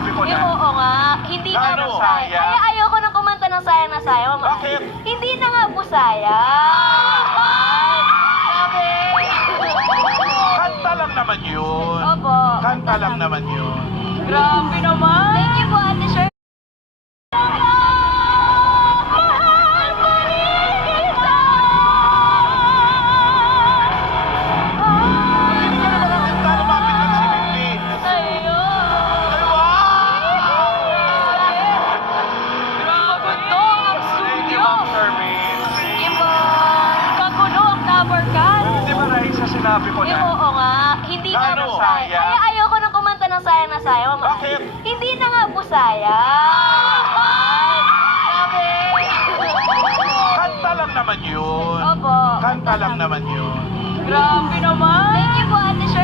sinabi ko na? Oo nga, hindi nga Ano? po sayang. Sayang. Kaya ayoko nang kumanta ng sayang na sayang. Mama. Bakit? Hindi na nga po sayang. Sabi. Kanta lang naman yun. Opo. Kanta lang naman yun. Grabe naman. Thank you po, Ate Sher. Mahal pa rin kita. Hindi ka naman ang kanta, lumapit lang si Mindy. Sa'yo. Ay, wow! Grabe to, ang Thank you, studio. Ma'am Charmaine. Thank you po. Kagulo ang number card. Di ba, Raisa, sinabi ko na? Oo nga, hindi nga Ano? po sayang. Sayang. Kaya ayoko nang kumanta ng sayang na sayang. Mama. Bakit? Hindi na nga po sayang. Sabi. Kanta lang naman yun. Opo. Kanta lang naman yun. Grabe naman. Thank you po, Ate Sher.